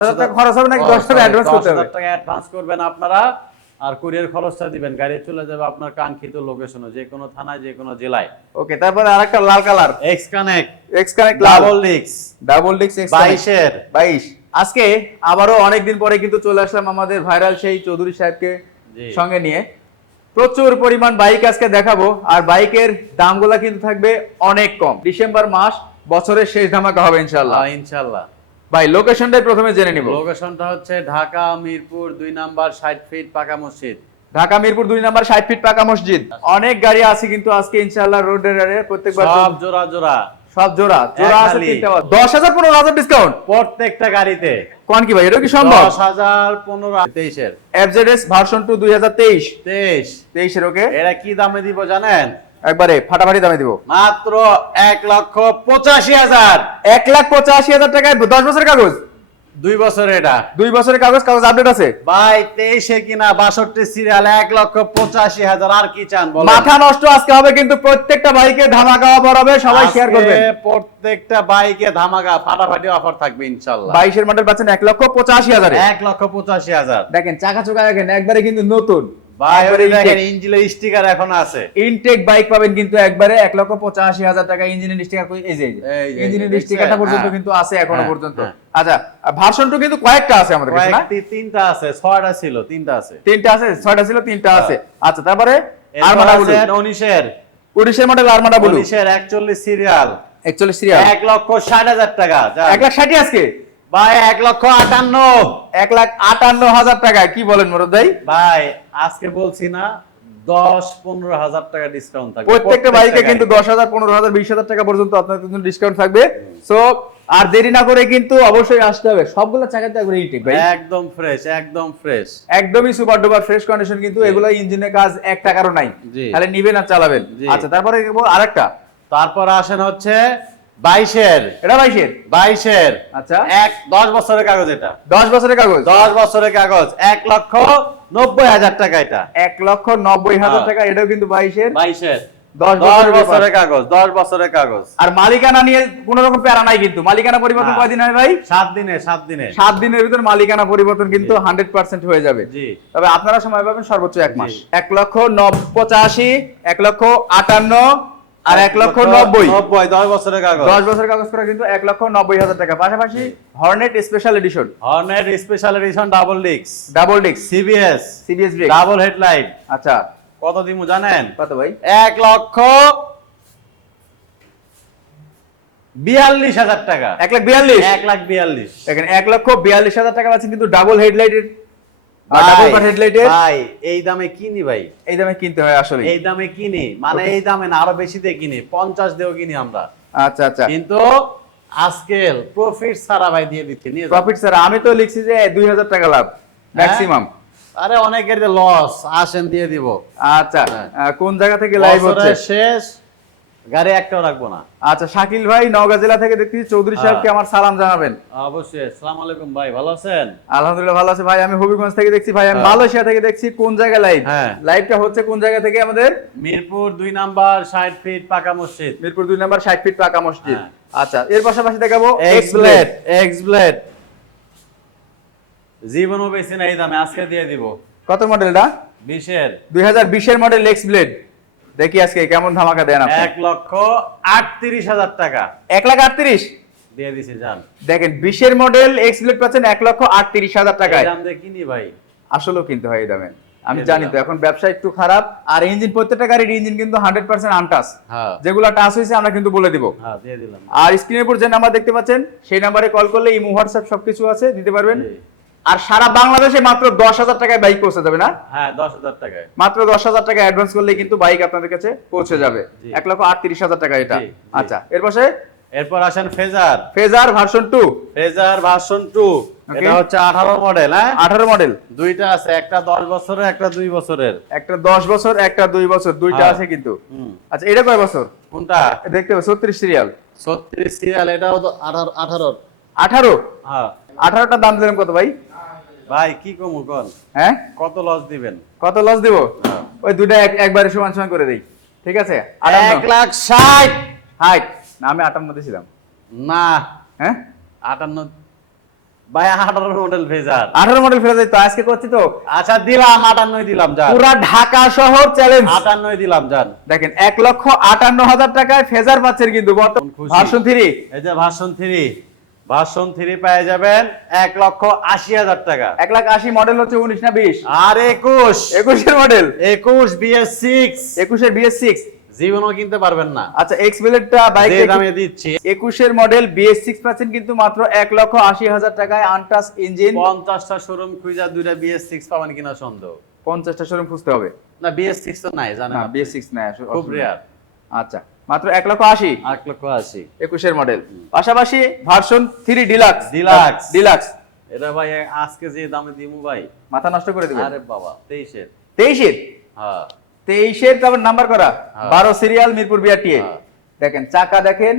খরচ হবে নাকি? দশ টাকা অ্যাডভান্স করতে হবে। টাকা অ্যাডভান্স করবেন আপনারা। আর কুরিয়ার খরচটা দিবেন গাড়ি চলে যাবে আপনার কাঙ্ক্ষিত লোকেশনে যে কোনো থানায় যে কোনো জেলায়। ওকে তারপরে আরেকটা লাল colour. X connect X connect double ডিক্স ডাবল ডিক্স এক্স বাইশের। বাইশ। আজকে আবারও অনেকদিন পরে কিন্তু চলে আসলাম আমাদের ভাইরাল সেই চৌধুরী সাহেবকে। সঙ্গে নিয়ে। প্রচুর পরিমাণ বাইক আজকে দেখাবো। আর বাইকের দামগুলা কিন্তু থাকবে অনেক কম। ডিসেম্বর মাস বছরের শেষ ধামাকা হবে ইনশাল্লাহ ইনশাল্লাহ ভাই লোকেশনটাই প্রথমে জেনে নিব। লোকেশনটা হচ্ছে ঢাকা মিরপুর দুই নাম্বার ষাট ফিট পাকা মসজিদ। ঢাকা মিরপুর দুই নাম্বার ষাট ফিট পাকা মসজিদ। অনেক গাড়ি আছে কিন্তু আজকে ইনশাল্লাহ রোডের প্রত্যেকবার সব জোড়া জোড়া। সব জোড়া জোড়া আছে দশ হাজার পনেরো হাজার ডিসকাউন্ট প্রত্যেকটা গাড়িতে। কোন কি ভাই এটা কি সম্ভব? দশ হাজার পনেরো তেইশের এফজেডএস ভার্সন টু দুই হাজার তেইশ। তেইশ। তেইশের ওকে এটা কি দামে দিব জানেন? একবারে ফাটাফাটি দামে দিব। মাত্র এক লক্ষ পঁচাশি হাজার। এক লাখ পঁচাশি হাজার টাকায় দশ বছরের কাগজ? দুই বছর এটা। দুই বছরের কাগজ কাগজ আপডেট আছে? ভাই তেইশে কিনা বাষট্টি সিরিয়াল এক লক্ষ পঁচাশি হাজার। আর কি চান বলেন? মাথা নষ্ট আজকে হবে কিন্তু প্রত্যেকটা বাইকে ধামাকা অফার হবে সবাই শেয়ার করবেন। প্রত্যেকটা বাইকে ধামাকা ফাটাফাটি অফার থাকবে ইনশাল্লাহ। বাইশের মডেল পাচ্ছেন এক লক্ষ পঁচাশি হাজারে। এক লক্ষ পঁচাশি হাজার। দেখেন চাকা চোকা দেখেন একবারে কিন্তু নতুন। ইঞ্জিনের স্টিকার এখন আছে। ইনটেক বাইক পাবেন কিন্তু একবারে এক লক্ষ পঁচাশি হাজার টাকা ইঞ্জিনের স্টিকার এই যে এই যে, এই যে, ইঞ্জিনের স্টিকারটা পর্যন্ত হ্যাঁ। কিন্তু আছে এখনও হ্যাঁ, পর্যন্ত। হ্যাঁ। আচ্ছা ভার্সন কিন্তু কয়েকটা আছে আমাদের কাছে না? তিনটা আছে ছয়টা ছিল তিনটা আছে। তিনটা আছে ছয়টা ছিল তিনটা আছে। আচ্ছা তারপরে আরমাডা ব্লু উনিশের। উনিশের মডেল আরমাডা ব্লু উনিশের একচল্লিশ সিরিয়াল একচল্লিশ সিরিয়াল এক লক্ষ ষাট হাজার টাকা যান। এক লাখ ষাটই আজকে? ভাই এক লক্ষ আটান্ন। এক লাখ আটান্ন হাজার টাকা কি বলেন মরদ ভাই ভাই আজকে বলছি না দশ পনেরো হাজার টাকা ডিসকাউন্ট থাকবে। প্রত্যেকটা বাইকে কিন্তু দশ হাজার পনেরো হাজার বিশ হাজার টাকা পর্যন্ত আপনার কিন্তু ডিসকাউন্ট থাকবে। সো আর দেরি না করে কিন্তু অবশ্যই আসতে হবে। সবগুলো চাকাতে একবার ইনটেক ভাই। একদম ফ্রেশ একদম ফ্রেশ একদমই সুপার ডুপার ফ্রেশ কন্ডিশন কিন্তু এগুলো ইঞ্জিনের কাজ এক টাকারও নাই। তাহলে নিবেন আর চালাবেন। আচ্ছা তারপরে আরেকটা। তারপর আসেন হচ্ছে বাইশের। এটা বাইশের? বাইশের। আচ্ছা। এক দশ বছরের কাগজ এটা। দশ বছরের কাগজ? দশ বছরের কাগজ। এক লক্ষ নব্বই হাজার টাকা এটা। এক লক্ষ নব্বই হাজার। টাকা এটাও কিন্তু বাইশের? বাইশের। বছরের কাগজ বছরের কাগজ। আর মালিকানা নিয়ে কোনো রকম প্যারা নাই কিন্তু। মালিকানা পরিবর্তন। কয়দিন হয় ভাই? সাত দিনে সাত দিনে। সাত দিনের ভিতর মালিকানা পরিবর্তন কিন্তু হান্ড্রেড পার্সেন্ট হয়ে যাবে। তবে আপনারা সময় পাবেন সর্বোচ্চ এক মাস। এক লক্ষ পঁচাশি এক লক্ষ আটান্ন আর এক লক্ষ নব্বই। নব্বই দশ বছরের কাগজ। দশ বছর কাগজ করা কিন্তু এক লক্ষ নব্বই হাজার টাকা। পাশাপাশি Hornet special edition Hornet special addition double ডিক্স ডাবল ডিক্স সিবিএস সিবিএস ডাবল হেডলাইট আচ্ছা। কত দিমু জানেন? কত ভাই? এক লক্ষ বিয়াল্লিশ হাজার টাকা। এক লাখ বিয়াল্লিশ। এক লাখ বিয়াল্লিশ। দেখেন এক লক্ষ বিয়াল্লিশ হাজার টাকা পাচ্ছেন কিন্তু ডাবল হেডলাইটের ভাই, এই দামে কিনি ভাই। এই দামে কিনতে হয় আসলে এই দামে কিনি মানে এই দামে না আরও বেশি দিয়ে কিনি পঞ্চাশ দিয়েও কিনি আমরা। আচ্ছা আচ্ছা। কিন্তু প্রফিট সারা ভাই দিয়ে দিচ্ছি নিয়ে প্রফিট স্যার আমি তো লিখছি যে দুই হাজার টাকা লাভ ম্যাক্সিমাম আরে অনেকের লস আসেন দিয়ে দিব। আচ্ছা হ্যাঁ। কোন জায়গা থেকে লাইভ হচ্ছে? শেষ গাড়ি একটাও রাখব না। আচ্ছা শাকিল ভাই নওগাঁ জেলা থেকে দেখতেছি চৌধুরী হ্যাঁ। সাহেবকে আমার সালাম জানাবেন। অবশ্যই আসসালামু আলাইকুম ভাই ভালো আছেন? আলহামদুলিল্লাহ ভালো আছে ভাই। আমি হবিগঞ্জ থেকে দেখছি ভাই আমি হ্যাঁ। মালয়েশিয়া থেকে দেখছি। কোন জায়গায় লাইভ হ্যাঁ। লাইভটা হচ্ছে কোন জায়গা থেকে আমাদের? মিরপুর দুই নাম্বার ষাট ফিট পাকা মসজিদ। মিরপুর দুই নাম্বার ষাট ফিট পাকা মসজিদ। আচ্ছা এর পাশাপাশি দেখাবো এক্স ব্লেড এক্স ব্লেড জীবনও বেশি না এই দামে আজকে দিয়ে দিব। কত মডেলটা বিশের। দুই হাজার বিশের মডেল এক্স ব্লেড দেখি আজকে কেমন ধামাকা দেন আপনি। এক লক্ষ আটত্রিশ হাজার টাকা। এক লাখ আটত্রিশ? দিয়ে দিছি যান। দেখেন বিশের মডেল এক্স পাচ্ছেন এক লক্ষ আটত্রিশ হাজার টাকায়। দাম দিয়ে কিনি ভাই। আসলেও কিনতে হয় এই দামে। আমি জানি তো এখন ব্যবসা একটু খারাপ আর ইঞ্জিন প্রত্যেকটা গাড়ির ইঞ্জিন কিন্তু হান্ড্রেড পার্সেন্ট আনটাস যেগুলো টাচ হয়েছে আমরা কিন্তু বলে দিব। হ্যাঁ আর স্ক্রিনের উপর যে নাম্বার দেখতে পাচ্ছেন সেই নাম্বারে কল করলে ইমো হোয়াটসঅ্যাপ সবকিছু আছে দিতে পারবেন। আর সারা বাংলাদেশে মাত্র দশ হাজার টাকায় বাইক পৌঁছে যাবে না? হ্যাঁ দশ হাজার টাকায়। মাত্র দশ হাজার টাকা অ্যাডভান্স করলে কিন্তু বাইক আপনাদের কাছে পৌঁছে যাবে। এক লক্ষ আটত্রিশ হাজার টাকা এটা। আচ্ছা এর পাশে এরপর? আসেন Fazer Fazer version two Fazer version two এটা হচ্ছে আঠারো মডেল হ্যাঁ? আঠারো মডেল দুইটা আছে একটা দশ বছরের একটা দুই বছরের। একটা দশ বছর একটা দুই বছর দুইটা হ্যাঁ। আছে কিন্তু। আচ্ছা এটা কয় বছর? কোনটা? দেখতে হবে ছত্রিশ সিরিয়াল ছত্রিশ সিরিয়াল এটাও আঠারো আঠারো আঠারো? হ্যাঁ। আঠারোটা দাম দিলেন কত ভাই? ভাই কি কমু কন? হ্যাঁ? কত লস দিবেন? কত লস দিব? হ্যাঁ। ওই দুইটা এক- একবারে সমান সমান করে দেই। ঠিক আছে? এক লাখ ষাট। হাইট না আমি আটান্ন দিয়েছিলাম না। হ্যাঁ? আটান্ন। ভাই আঠারো মডেল ফেজার আঠারো মডেল ফেলে তো আজকে করছি তো। আচ্ছা দিলাম আটান্নই দিলাম যান। পুরা ঢাকা শহর চ্যালেঞ্জ আটান্নই দিলাম যান। দেখেন এক লক্ষ আটান্ন হাজার টাকায় ফেজার পাচ্ছেন কিন্তু বর্তমান। Version three. এই যে ভার্সন থ্রি। ভার্সন থ্রি পেয়ে যাবেন এক লক্ষ আশি হাজার টাকা। এক লাখ আশি মডেল হচ্ছে উনিশ না বিশ? আর একুশ। একুশের মডেল একুশ বিএস সিক্স একুশের বিএস সিক্স জীবনও কিনতে পারবেন না। আচ্ছা এক্স বিলেটটা বাইক দামে দিচ্ছি। একুশের মডেল বিএস সিক্স পাচ্ছেন কিন্তু মাত্র এক লক্ষ আশি হাজার টাকায় আনটাস ইঞ্জিন পঞ্চাশটা শোরুম খুঁজা দুইটা বিএস সিক্স পাবেন কিনা সন্দেহ। পঞ্চাশটা শোরুম খুঁজতে হবে। না বিএস সিক্স তো নাই জানেন না। বিএস সিক্স নাই আসলে খুব রেয়ার আচ্ছা। মাত্র এক লক্ষ আশি। এক লক্ষ আশি। একুশের মডেল পাশাপাশি version three Deluxe Deluxe। Deluxe এটা ভাই আজকে যে দামে দিমু ভাই। মাথা নষ্ট করে দেবেন। আরে বাবা তেইশের। তেইশের? হ্যাঁ। তেইশের তারপর নাম্বার করা। হ্যাঁ। বারো সিরিয়াল মিরপুর বিআরটিএ হ্যাঁ। দেখেন চাকা দেখেন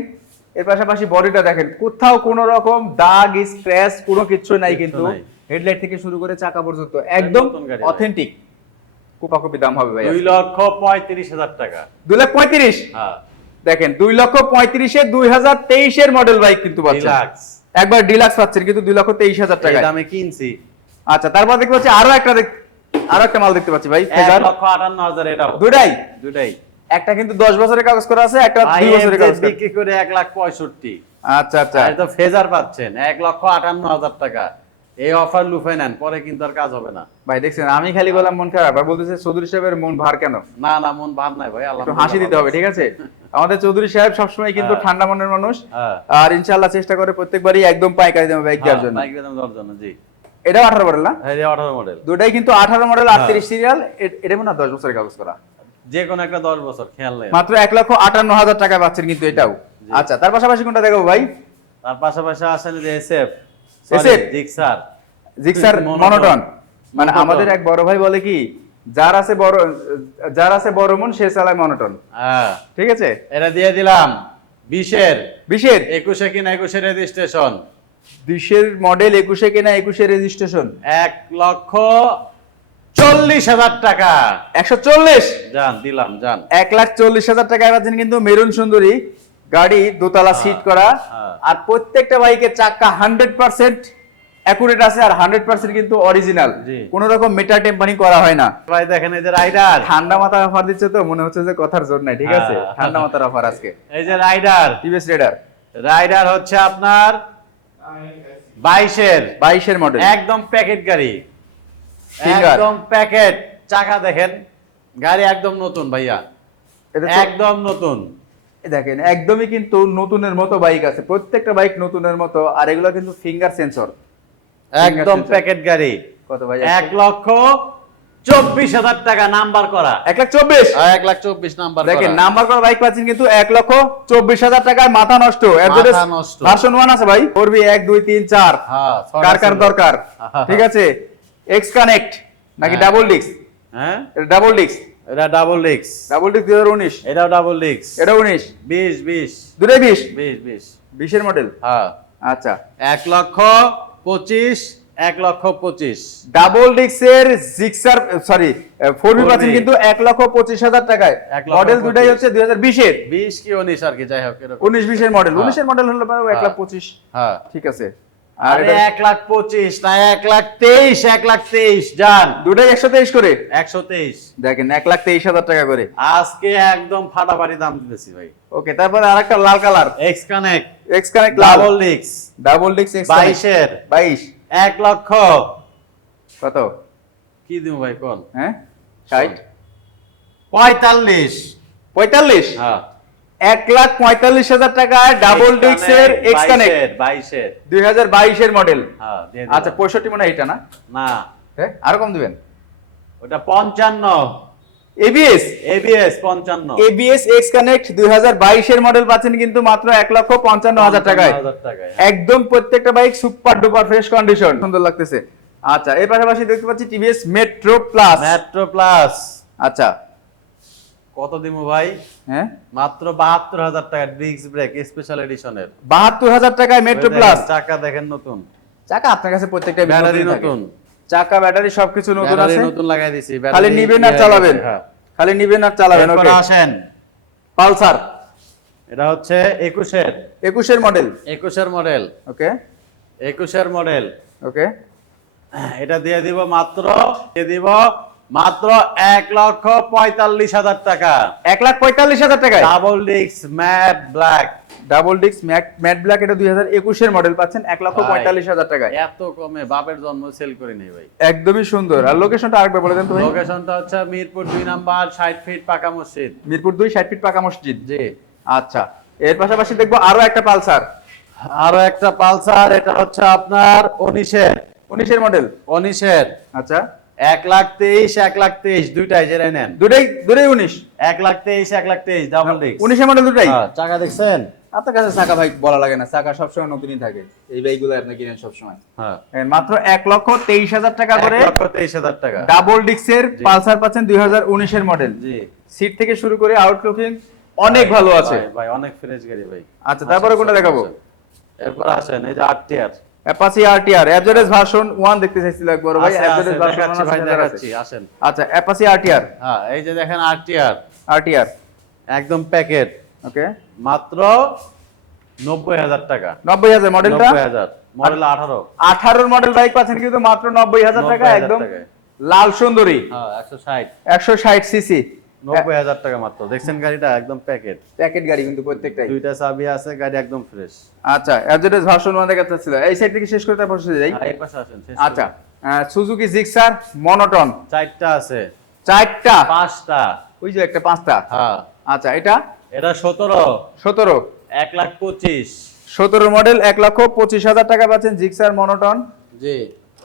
এর পাশাপাশি বডিটা দেখেন কোথাও কোনো রকম দাগ স্ক্র্যাচ কোনো কিছু নাই কিন্তু হেডলাইট থেকে শুরু করে চাকা পর্যন্ত একদম। অথেন্টিক কুপাকুপি দাম হবে ভাই দুই লক্ষ পঁয়ত্রিশ হাজার টাকা। দুই লাখ পঁয়ত্রিশ? হ্যাঁ। দেখেন দুই লক্ষ পঁয়ত্রিশে দুই হাজার তেইশের মডেল বাইক কিন্তু পাচ্ছেন। একবার ডিলাক্স পাচ্ছেন কিন্তু দুই লক্ষ তেইশ হাজার টাকায়। দামে কিনছি। আচ্ছা তারপর দেখতে পাচ্ছি আরও একটা দেখ- আরও একটা মাল দেখতে পাচ্ছি ভাই এক লক্ষ আটান্ন হাজার এটা। দুটাই? দুটাই। একটা কিন্তু দশ বছরের কাগজ করা আছে একটা দুই বছরের কাগজ বিক্রি করে এক লাখ পঁয়ষট্টি। আচ্ছা আচ্ছা। তো ফেজার পাচ্ছেন এক লক্ষ আটান্ন হাজার টাকা। এই অফার লুফে নেন পরে কিন্তু আর কাজ হবে না। ভাই দেখছেন আমি খালি বললাম মন খারাপ। আর বলতেছে চৌধুরী সাহেবের মন ভার কেন? না না মন ভাব নাই ভাই আল্লাহ একটু হাসি দিতে হবে ঠিক আছে? আমাদের চৌধুরী সাহেব সবসময় কিন্তু হ্যাঁ। ঠান্ডা মনের মানুষ। হ্যাঁ। আর ইনশাআল্লাহ চেষ্টা করে প্রত্যেকবারই একদম পাইকারি দামে বাইক দেওয়ার জন্য। বাইক দেওয়ার জন্য জি। এটাও আঠারো মডেল না? এই যে আঠারো মডেল দুটাই কিন্তু আঠারো মডেল হ্যাঁ। আটত্রিশ সিরিয়াল এটা মনে হয় দশ বছরের কাগজ করা। যে কোনো একটা দশ বছর খেয়াল নেই। মাত্র এক লক্ষ আটান্ন হাজার টাকায় পাচ্ছেন কিন্তু এটাও। আচ্ছা তার পাশাপাশি কোনটা দেখাবো ভাই? তার পাশাপাশি আসেন যে SF SF? Gixxer Gixxer monotone. মানে আমাদের এক বড় ভাই বলে কি যার আছে বড় যার আছে বড় মন সে চালায় মনোটন। হ্যাঁ। ঠিক আছে? এটা দিয়ে দিলাম। বিশের। বিশের? একুশে কিনা একুশে রেজিস্ট্রেশন বিশের মডেল একুশে কিনা একুশে রেজিস্ট্রেশন এক লক্ষ চল্লিশ হাজার টাকা। একশো চল্লিশ? যান দিলাম যান এক লাখ চল্লিশ হাজার টাকায় পাচ্ছেন কিন্তু মেরুন সুন্দরী গাড়ি দোতলা সিট করা হ্যাঁ। আর প্রত্যেকটা বাইকের চাক্কা হান্ড্রেড পার্সেন্ট অ্যাকুরেট আছে আর হান্ড্রেড পার্সেন্ট কিন্তু অরিজিনাল কোন রকম মেটার টেম্পারিং করা হয় না। ভাই দেখেন এই যে রাইডার ঠান্ডা মাথা অফার দিচ্ছে তো মনে হচ্ছে যে কথার জোর নাই ঠিক আছে? হ্যাঁ। ঠান্ডা মাথার অফার আজকে। এই যে রাইডার টিভিএস রেডার রাইডার হচ্ছে আপনার বাইশের। বাইশের মডেল একদম প্যাকেট গাড়ি। একদম প্যাকেট চাকা দেখেন গাড়ি একদম নতুন ভাইয়া। এটা একদম নতুন। দেখেন একদমই কিন্তু নতুনের মতো বাইক আছে। প্রত্যেকটা বাইক নতুনের মতো আর এগুলো কিন্তু ফিঙ্গার সেন্সর একদম প্যাকেট গাড়ি। কত ভাই এক লক্ষ চব্বিশ হাজার টাকা নাম্বার করা। এক লাখ চব্বিশ? এক লাখ চব্বিশ নাম্বার দেখেন নাম্বার করা বাইক পাচ্ছেন কিন্তু এক লক্ষ চব্বিশ হাজার টাকায় মাথা নষ্ট। ভার্সন ওয়ান আছে ভাই। করবি এক দুই তিন চার। হ্যাঁ, কার কার দরকার? ঠিক আছে? এক্স কানেক্ট নাকি হ্যাঁ। ডাবল ডিক্স হ্যাঁ? এটা ডাবল ডিক্স এটা ডাবল ডিক্স ডাবল ডিক্স দুই হাজার উনিশ। এটাও ডাবল ডিক্স এটা উনিশ। বিশ বিশ। দুটাই বিশ? বিশ বিশ। বিশের মডেল হ্যাঁ। আচ্ছা। এক লক্ষ পঁচিশ এক লক্ষ পঁচিশ। ডাবল ডিস্কের জিক্সার সরি ফোর বি পাচ্ছেন কিন্তু এক লক্ষ পঁচিশ হাজার টাকায়। মডেল দুটাই হচ্ছে দুই হাজার বিশের। বিশ কি উনিশ আর কি যাই হোক উনিশ বিশের মডেল হ্যাঁ। উনিশের মডেল হলো এক লাখ হ্যাঁ। পঁচিশ। হ্যাঁ। ঠিক আছে। আর এক লাখ পঁচিশ না এক লাখ তেইশ এক লাখ তেইশ যান। দুটাই একশো তেইশ করে? একশো তেইশ। দেখেন এক লাখ তেইশ হাজার টাকা করে। আজকে একদম ফাটাফাটি দাম দিতেছি ভাই। ওকে তারপরে আরেকটা লাল colour. X connect X connect double ডিক্স ডাবল ডিক্স এক্স বাইশের। বাইশ। এক লক্ষ। কত? কি দিব ভাই কোন হ্যাঁ? ষাট। পঁয়তাল্লিশ। পঁয়তাল্লিশ? হ্যাঁ। এক লাখ পঁয়তাল্লিশ হাজার টাকায় ডাবল ডিক্স এর এক্স কানেক্ট বাইশের। দুই হাজার বাইশের মডেল হ্যাঁ দিলাম। আচ্ছা পঁয়ষট্টি মনে এটা না? না। হ্যাঁ আরও কম দিবেন। ওটা পঞ্চান্ন। এবিএস এবিএস পঞ্চান্ন। এবিএস এক্স কানেক্ট দুই হাজার বাইশের মডেল পাচ্ছেন কিন্তু মাত্র এক লক্ষ পঞ্চান্ন হাজার টাকায় হাজার টাকায়। একদম প্রত্যেকটা bike super duper fresh condition সুন্দর লাগতেছে। আচ্ছা এর পাশাপাশি দেখতে পাচ্ছি TVS Metro Plus Metro Plus আচ্ছা কত দিব ভাই? হ্যাঁ? মাত্র বাহাত্তর হাজার টাকা ডিস্ক ব্রেক স্পেশাল এডিশনের বাহাত্তর হাজার টাকায় মেট্রো প্লাস চাকা দেখেন নতুন। চাকা আপনার কাছে প্রত্যেকটা ব্যাটারি নতুন। চাকা ব্যাটারি সবকিছু নতুন আছে। নতুন লাগাই দিছি খালি নিবেন আর ইয়ে চালাবেন। হ্যাঁ। খালি নিবেন আর চালাবেন ওকে আসেন। পালসার। এটা হচ্ছে একুশের। একুশের মডেল একুশের মডেল ওকে? একুশের মডেল ওকে? এটা দিয়ে দিব মাত্র দিয়ে দিব মাত্র এক লক্ষ পঁয়তাল্লিশ হাজার টাকা। এক লাখ পঁয়তাল্লিশ হাজার টাকা ডাবল ডিক্স matte black double disc matte matte black এটা দুই হাজার একুশের মডেল পাচ্ছেন এক লক্ষ পঁয়তাল্লিশ হাজার টাকায়। এত কমে বাপের জন্ম সেল করে নেই ভাই। একদমই সুন্দর। আর লোকেশনটা আরেকবার বলে দেন তো লোকেশনটা হচ্ছে মিরপুর দুই নাম্বার ষাট ফিট পাকা মসজিদ। মিরপুর দুই ষাট ফিট পাকা মসজিদ? জি। আচ্ছা। এর পাশাপাশি দেখব আরও একটা পালসার। আরও একটা পালসার এটা হচ্ছে আপনার উনিশের। উনিশের মডেল উনিশের। আচ্ছা। এক লাখ তেইশ এক লাখ তেইশ দুইটাই জেনে নেন। দুটাই দুটাই উনিশ। এক লাখ তেইশ এক লাখ তেইশ ডাবল ডিক্স উনিশের মডেল দুটাই। চাকা দেখছেন? আপনার কাছে চাকা ভাই বলা লাগে না চাকা সবসময় নতুনই থাকে। এই বাইকগুলো আপনি কিনেন সবসময়। হ্যাঁ। মাত্র এক লক্ষ তেইশ হাজার টাকা করে এক লক্ষ তেইশ হাজার টাকা। ডাবল ডিক্সের জি। পালসার পাচ্ছেন দুই হাজার উনিশের মডেল জি। সিট থেকে শুরু করে আউটলুকিং অনেক ভালো আছে। ভাই, ভাই অনেক ফ্রেশ গাড়ি ভাই। আচ্ছা তারপরে কোনটা দেখাবো? এরপর আসেন এই যে আট টিয়ার অ্যাপাচি আরটিআর অ্যাভারেজ ভার্সন 1 দেখতে চাইছিল একবার ভাই অ্যাভারেজ ভার্সন ভাই দেখাচ্ছি। আসেন। আচ্ছা অ্যাপাচি আরটিআর হ্যাঁ এই যে দেখেন আট টিয়ার আরটিআর একদম প্যাকেট ওকে মাত্র নব্বই হাজার টাকা। 90000 মডেলটা নব্বই হাজার। মডেল আঠারো। 18 এর মডেল বাইক পাচ্ছেন কিন্তু মাত্র 90000 টাকা একদম লাল সুন্দরী। হ্যাঁ একশো ষাট। 160 সিসি নব্বই হাজার টাকা মাত্র। দেখছেন গাড়িটা একদম প্যাকেট প্যাকেট গাড়ি কিন্তু প্রত্যেকটাই। দুইটা চাবি আছে গাড়ি একদম ফ্রেশ আচ্ছা ভার্সন 1 দেখা যাচ্ছিল এই সাইড থেকে শেষ করে তারপর শেষে যাই এই পাশে আসেন আচ্ছা সুজুকি জিক্সার মনোটন চারটা আছে। চারটা? পাঁচটা। ওই যে একটা পাঁচটা? হ্যাঁ। আচ্ছা এটা? এটা সতেরো। সতেরো? এক লাখ পঁচিশ। সতেরো মডেল এক লক্ষ পঁচিশ হাজার টাকা পাচ্ছেন জিক্সার মনোটন জি।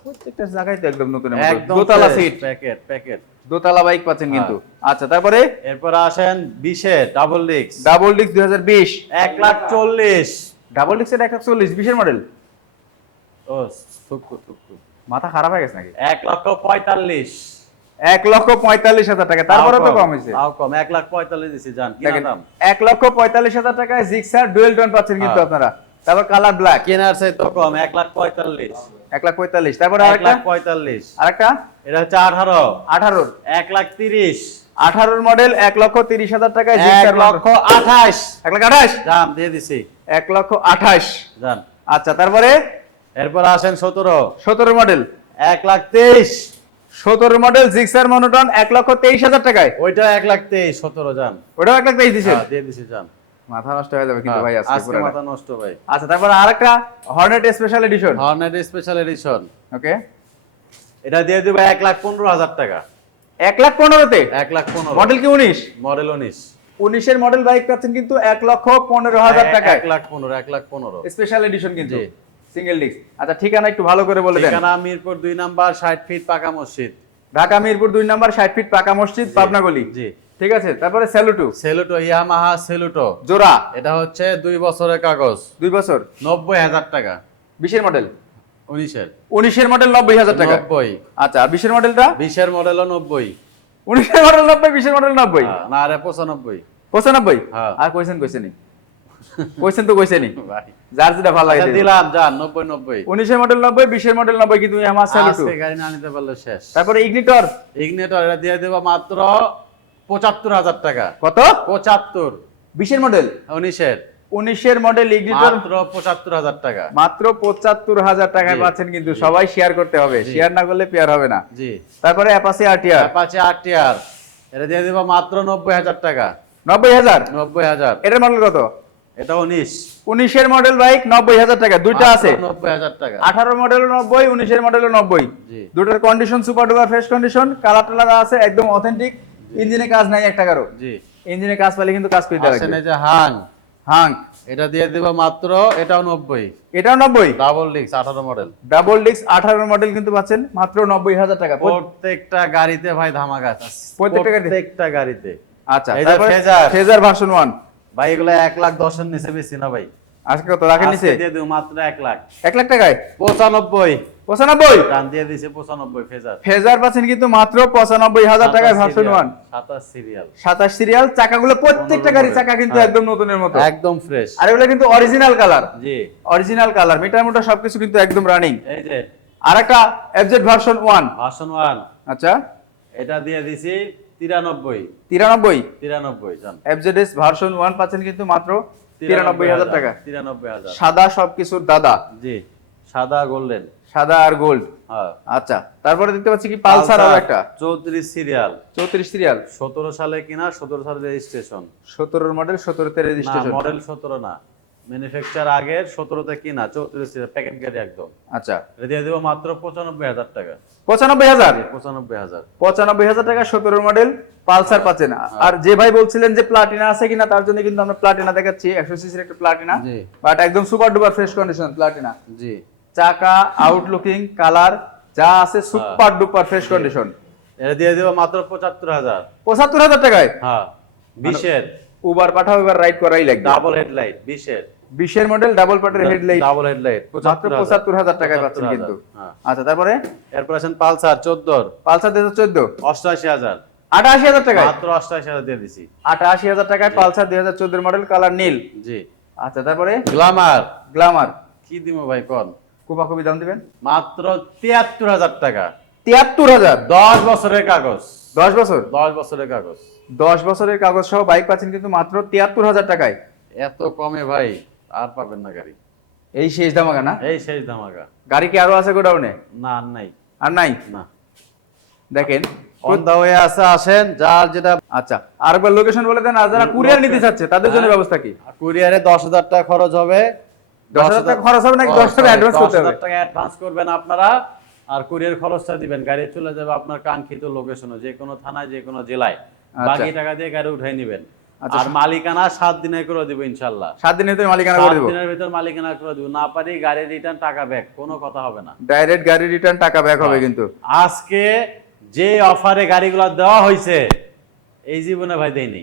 প্রত্যেকটা জায়গায় তো একদম নতুন একদম দোতলা সিট প্যাকেট প্যাকেট দোতলা বাইক পাচ্ছেন কিন্তু। হ্যাঁ। আচ্ছা তারপরে? এরপর আসেন বিশে ডাবল ডিক্স ডাবল ডিস্ক দুই হাজার বিশ। এক লাখ চল্লিশ। ডাবল ডিস্কের এক লাখ চল্লিশ বিশের মডেল? ও থুকু থুকু। মাথা খারাপ হয়ে গেছে নাকি? এক লক্ষ পঁয়তাল্লিশ। এক লক্ষ পঁয়তাল্লিশ হাজার টাকা তারপরে তো কম। হয়েছে। তাও কম এক লাখ পঁয়তাল্লিশ দিছি জান এক লক্ষ পঁয়তাল্লিশ হাজার টাকায় জিক্সার ডুয়েল টোন পাচ্ছেন কিন্তু হ্যাঁ। আপনারা। তারপর কালার ব্ল্যাক কেনার চাই তো কম এক লাখ পঁয়তাল্লিশ। এক লাখ পঁয়তাল্লিশ তারপরে এক লাখ পঁয়তাল্লিশ আরেকটা? এটা হচ্ছে আঠারো। আঠারোর। এক লাখ তিরিশ আঠারোর মডেল এক লক্ষ তিরিশ হাজার টাকায় এক লক্ষ আঠাশ। এক লাখ আঠাশ? দাম দিয়ে দিছি। এক লক্ষ আঠাশ। জান আচ্ছা তারপরে? এরপর আসেন সতেরো। সতেরো মডেল এক লাখ তেইশ সতেরো মডেল জিক্সার মনোটন এক লক্ষ তেইশ হাজার টাকায়। ওইটা এক লাখ তেইশ সতেরো জান ওটাও এক লাখ তেইশ দিছে। হ্যাঁ, দিয়ে দিছি জান মাথা নষ্ট হয়ে যাবে কিন্তু হ্যাঁ, ভাই আজকে মাথা নষ্ট ভাই। আচ্ছা তারপরে আরেকটা Hornet special edition Hornet special edition okay এটা দিয়ে দিবে এক লাখ পনেরো হাজার টাকা। এক লাখ পনেরোতে? এক লাখ পনেরো। মডেল কি উনিশ? মডেল উনিশ। উনিশের মডেল বাইক পাচ্ছেন কিন্তু এক লক্ষ পনেরো হাজার টাকায়। এক লাখ পনেরো এক লাখ পনেরো। স্পেশাল এডিশন কিন্তু। সিঙ্গেল ডিস্ক আচ্ছা ঠিকানা একটু ভালো করে বলে দেন। ঠিকানা মিরপুর দুই নাম্বার ষাট ফিট পাকা মসজিদ। ঢাকা মিরপুর দুই নাম্বার ষাট ফিট পাকা মসজিদ পাবনা গলি। জি। ঠিক আছে তারপরে স্যালুটু সেলুটো ইয়ামাহা সেলুটো। জোড়া। এটা হচ্ছে দুই বছরের কাগজ। দুই বছর? নব্বই হাজার টাকা। বিশের মডেল? উনিশের। উনিশের মডেল নব্বই হাজার টাকা। নব্বই। আচ্ছা আর বিশের মডেলটা? বিশের মডেলও নব্বই। উনিশের মডেল নব্বই বিশের মডেল নব্বই? হ্যাঁ, না আরে পঁচানব্বই। পঁচানব্বই? হ্যাঁ। আর কইছেন কইছেনি কইছেন তো কইছেনি ভাই। যার যেটা ভালো লাগে আচ্ছা, দিলাম যান নব্বই নব্বই। উনিশের মডেল নব্বই বিশের মডেল নব্বই কিন্তু আমার গাড়ি না নিতে পারলে শেষ। তারপরে ইগনিটর ইগনেটর এটা দিয়ে দেবো মাত্র পঁচাত্তর হাজার টাকা। কত? পঁচাত্তর। বিশের মডেল উনিশের। উনিশের মডেল ইগনিটর মাত্র পঁচাত্তর হাজার টাকা। মাত্র পঁচাত্তর হাজার টাকায় পাচ্ছেন কিন্তু সবাই শেয়ার করতে হবে। শেয়ার না করলে পেয়ার হবে না। জি। তারপরে Apache RTR Apache R TR এটা দিয়ে দেবো মাত্র নব্বই হাজার টাকা। নব্বই হাজার? নব্বই হাজার। এটার মডেল কত? এটা উনিশ। উনিশের মডেল বাইক নব্বই হাজার টাকা। দুইটা আছে। নব্বই হাজার টাকা। আঠারো মডেল নব্বই উনিশের মডেল নব্বই। দুটোর condition super duper fresh condition colour টালার আছে একদম অথেন্টিক ইঞ্জিনে কাজ নাই একটা কারও। জি। ইঞ্জিনে কাজ পেলে কিন্তু কাজ পেতে আসেন লাগবে। যে হাং। হাং। এটা দিয়ে দেবো মাত্র এটাও নব্বই। এটাও নব্বই? ডাবল ডিক্স আঠারো মডেল ডাবল ডিস্ক আঠারো মডেল কিন্তু পাচ্ছেন মাত্র নব্বই হাজার টাকা। প্রত্যেকটা গাড়িতে ভাই ধামাকা আছে। প্রত্যেকটা গাড়িতে? প্রত্যেকটা গাড়িতে। আচ্ছা এই যে ফেজার। ফেজার ভার্সন ওয়ান ভাই এগুলো এক লাখ দশের নিচে বেশি না ভাই। আজকে কত? রাখেন নিচে। দিয়ে দেবো মাত্র এক লাখ। এক লাখ টাকায়? পঁচানব্বই। পঁচানব্বই? দাম দিয়ে দিছে পঁচানব্বই ফেজার। ফেজার পাচ্ছেন কিন্তু মাত্র পঁচানব্বই হাজার টাকায় ভার্সন ওয়ান সাতাশ সিরিয়াল সাতাশ সিরিয়াল চাকাগুলো প্রত্যেকটা গাড়ি চাকা কিন্তু হ্যাঁ। একদম নতুনের মতো। একদম ফ্রেশ আর এগুলো কিন্তু অরিজিনাল কালার জি। অরিজিনাল কালার মিটার মোটা সবকিছু কিন্তু একদম রানিং এই যে। আর একটা FZ version one version one আচ্ছা। এটা দিয়ে দিছি তিরানব্বই। তিরানব্বই। তিরানব্বই জান। এফজেড এস ভার্সন ওয়ান পাচ্ছেন কিন্তু মাত্র তিরানব্বই হাজার টাকা। তিরানব্বই হাজার। সাদা সবকিছুর দাদা। জি সাদা গোল্ডেন। সাদা আর গোল্ড। হ্যাঁ। আচ্ছা তারপরে দেখতে পাচ্ছি কি পালসার আর একটা। চৌত্রিশ সিরিয়াল। চৌত্রিশ সিরিয়াল। সতেরো সালে কিনা সতেরো সালে রেজিস্ট্রেশন। সতেরোর মডেল সতেরোতে না রেজিস্ট্রেশন। মডেল সতেরো না। ম্যানুফ্যাকচার আগের সতেরোতে কিনা চৌত্রিশ প্যাকেট গাড়ি একদম। আচ্ছা। এটা দিয়ে দেবো মাত্র পঁচানব্বই হাজার টাকা। পঁচানব্বই হাজার? পঁচানব্বই হাজার। পঁচানব্বই হাজার টাকা সতেরো মডেল পালসার পাচ্ছেন আর যে ভাই বলছিলেন যে প্লাটিনা আছে কিনা তার জন্য কিন্তু আমরা প্লাটিনা দেখাচ্ছি। একশো সিসির একটা প্লাটিনা। বাট একদম super duper fresh condition Platina জি। চাকা আউটলুকিং কালার যা আছে সুপার ডুপার ফ্রেশ কন্ডিশন এটা দিয়ে দেবো মাত্র পঁচাত্তর হাজার। পঁচাত্তর হাজার টাকায়? হ্যাঁ বিশের। উবার পাঠাও এবার রাইড করাই লাগবে। ডাবল হেডলাইট বিশের। বিশের মডেল ডাবল পাটের হেডলাইট ডাবল হেডলাইট মাত্র পঁচাত্তর হাজার টাকায় পাচ্ছেন কিন্তু। হ্যাঁ। আচ্ছা তারপরে? এরপর আছেন পালসার চোদ্দোর। পালসার দুই হাজার চোদ্দ? অষ্টআশি হাজার। আটাশি হাজার টাকায়? মাত্র অষ্টআশি হাজার দিয়ে দিছি। আটাশি হাজার টাকায় পালসার দুই হাজার চোদ্দের মডেল কালার নীল। জি। আচ্ছা তারপরে? গ্লামার। গ্লামার। কি দিব ভাই কোন? কবি দাম দিবেন? মাত্র তিয়াত্তর হাজার টাকা। তিয়াত্তর হাজার? দশ বছরের কাগজ। দশ বছর? দশ বছরের কাগজ। দশ বছরের কাগজ সহ বাইক পাচ্ছেন কিন্তু মাত্র তিয়াত্তর হাজার টাকায়। এত কমে ভাই। আর পাবেন না গাড়ি। এই শেষ দামাকা না? এই শেষ ধামাকা। গাড়ি কি আরও আছে গোডাউনে? না আর নাই। আর নাই? না। দেখেন অন হয়ে আছে আসেন যার যেটা আচ্ছা আরেকবার লোকেশন বলে দেন আর যারা কুরিয়ার নিতে চাচ্ছে তাদের জন্য হ্যাঁ। ব্যবস্থা কি? কুরিয়ারে দশ হাজার টাকা খরচ হবে। দশ হাজার টাকা খরচ হবে নাকি? দশ টাকা অ্যাডভান্স করতে হবে? টাকা অ্যাডভান্স করবেন আপনারা আর কুরিয়ার খরচটা দিবেন। গাড়ি চলে যাবে আপনার কাঙ্ক্ষিত লোকেশনে যে কোনো থানায় যে কোনো জেলায়। আচ্ছা। বাকি টাকা দিয়ে গাড়ি উঠাই নেবেন। আচ্ছা। আর মালিকানা সাত দিনে করে দিব ইনশাল্লাহ। সাত দিনের ভিতরে মালিকানা করে দেবো? দিনের ভিতর মালিকানা করে দিব। না পারি গাড়ি রিটার্ন টাকা ব্যাক কোনো কথা হবে না। ডাইরেক্ট গাড়ি রিটার্ন টাকা ব্যাক হবে কিন্তু। আজকে যে অফারে গাড়িগুলো দেওয়া হয়েছে এই জীবনে ভাই দেয়নি